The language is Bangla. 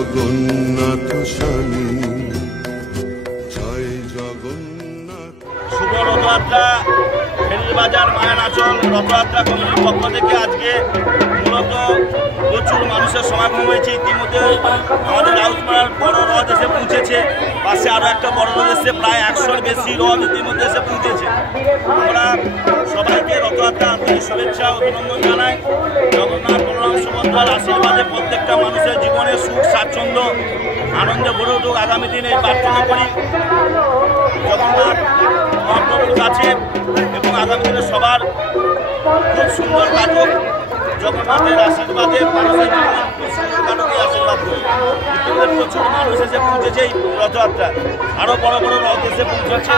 জগন্নাথ স্বামী, জয় জগন্নাথ। শুভ রথযাত্রা ফেরিবাজার মায়ানাচল রথযাত্রা কমিটির পক্ষ থেকে আজকে মূলত প্রচুর মানুষের সমাগম হয়েছে। ইতিমধ্যে আমাদের রাউতপাড়ার বড় রথ এসে পৌঁছেছে, পাশে আরও একটা বড় রথ এসে প্রায় 100-র বেশি রথ ইতিমধ্যে এসে পৌঁছেছে। আমরা সবাইকে রথযাত্রা আন্তরিক শুভেচ্ছা অভিনন্দন জানাই। জগন্নাথ বলরাম সুভদ্রার আশীর্বাদে প্রত্যেকটা মানুষের জীবনে সুখ স্বাচ্ছন্দ্য আনন্দে ভরে উঠুক আগামী দিনে এই প্রার্থনা করি জগন্নাথ মহাপ্রভুর কাছে, এবং আগামী দিনে সবার খুব সুন্দর কাটুক। জগন্নাথের আশীর্বাদে মানুষের জীবন খুব সুন্দর কাটুক এই আশীর্বাদ করি। ইতিমধ্যে প্রচুর মানুষ এসে পৌঁছেছে এই রথযাত্রা, আরও বড় বড় রথ এসে পৌঁছেছে।